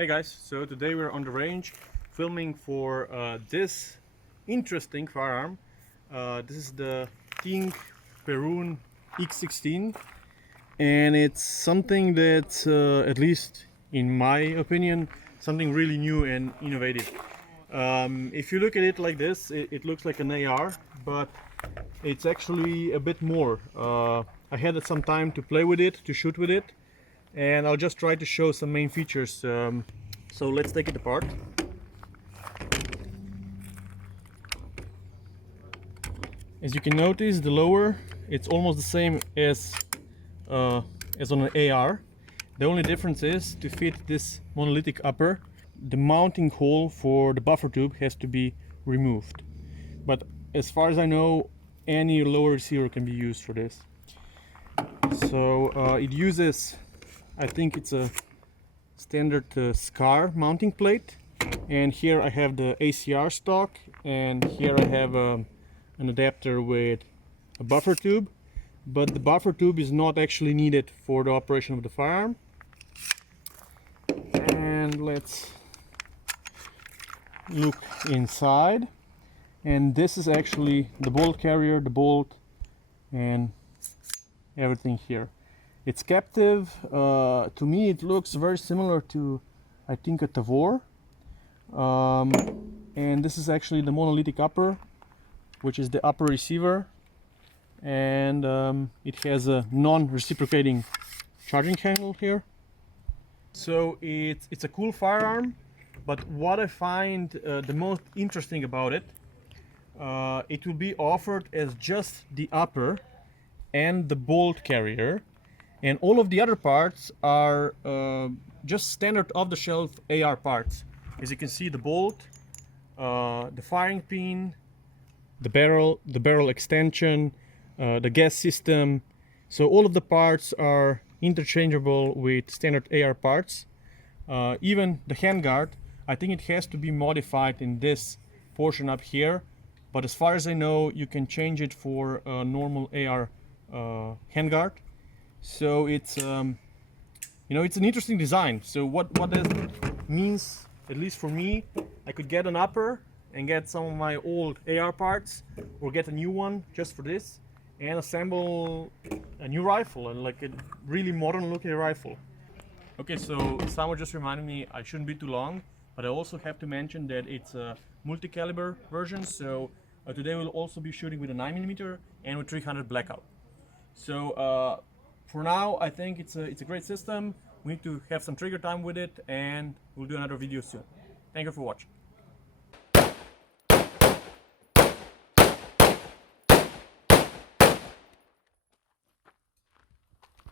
Hey guys, so today we're on the range filming for this interesting firearm. This is the Perun X16, and it's something that's, at least in my opinion, something really new and innovative. If you look at it like this, it looks like an AR, but it's actually a bit more. I had some time to play with it, to shoot with it, and I'll just try to show some main features. So let's take it apart. As you can notice, the lower, it's almost the same as on an AR. The only difference is, to fit this monolithic upper, the mounting hole for the buffer tube has to be removed. But as far as I know, any lower receiver can be used for this. So it uses, I think it's a standard SCAR mounting plate, and here I have the ACR stock, and here I have an adapter with a buffer tube, but the buffer tube is not actually needed for the operation of the firearm. And let's look inside, and this is actually the bolt carrier, the bolt, and everything here. It's captive. To me it looks very similar to, I think, a Tavor. And this is actually the monolithic upper, which is the upper receiver, and it has a non-reciprocating charging handle here. So it's a cool firearm, but what I find the most interesting about it, it will be offered as just the upper and the bolt carrier, and all of the other parts are just standard off-the-shelf AR parts. As you can see, the bolt, the firing pin, the barrel extension, the gas system. So all of the parts are interchangeable with standard AR parts. Even the handguard, I think it has to be modified in this portion up here, but as far as I know, you can change it for a normal AR handguard. So it's it's an interesting design. So what that means, at least for me, I could get an upper and get some of my old AR parts, or get a new one just for this, and assemble a new rifle, and like a really modern looking rifle. Okay, so someone just reminded me I shouldn't be too long, but I also have to mention that it's a multi-caliber version. So today we'll also be shooting with a 9mm and with 300 blackout. So for now, I think it's a great system. We need to have some trigger time with it, and we'll do another video soon. Thank you for watching.